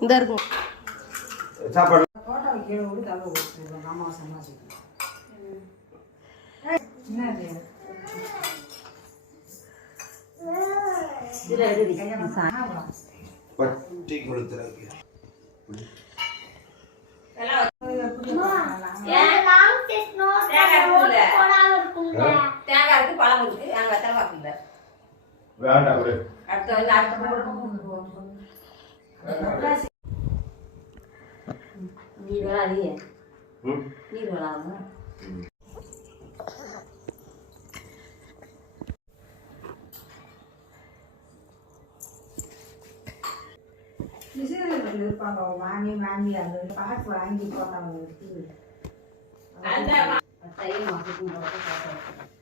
இந்த இருக்கும் சாப்பாடு. போட்டோ தேங்காய் இருக்கு பழம் இருக்கு. நாங்கள் வெத்தலை இல்லை வேண்டாம் con mami mami là người phát của anh thì con là người Anh ta mà. Tay mà cũng có cái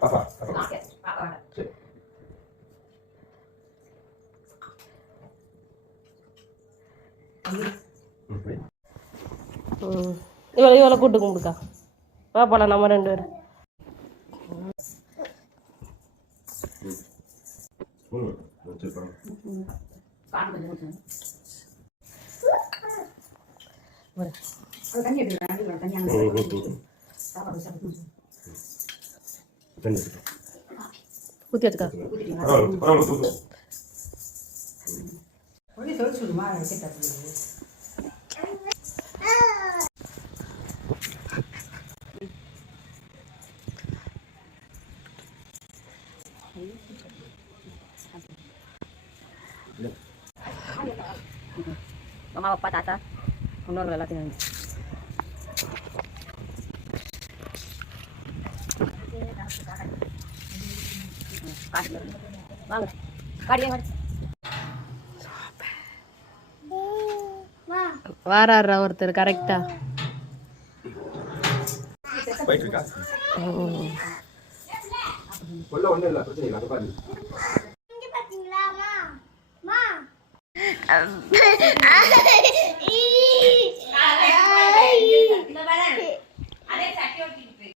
பாப்பா சரி இவளை இவளை கூட்டு கும்பிடுக்கா. வா போலாம் நம்ம ரெண்டு பேரும். ம், வச்சிருப்பாங்க. காட்டு கொஞ்சம் கொஞ்சம் தண்ணி எடுத்துக்கலாம் வாங்கி. காடியே வாராடுறா ஒருத்தர் கரெக்டா போயிட்டு